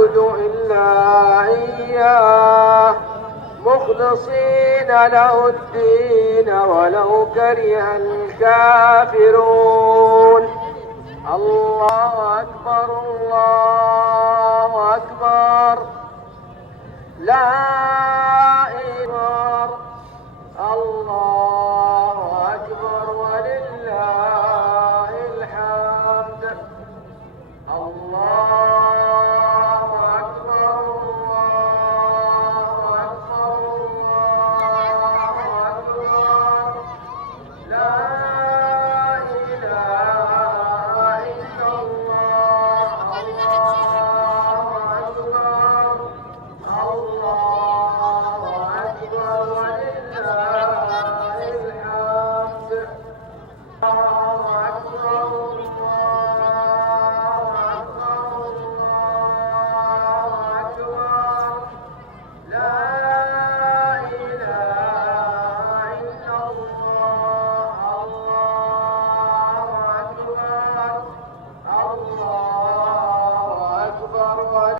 نعبد إلا إياه مخلصين له الدين ولو كره الكافرون. الله أكبر الله أكبر. لا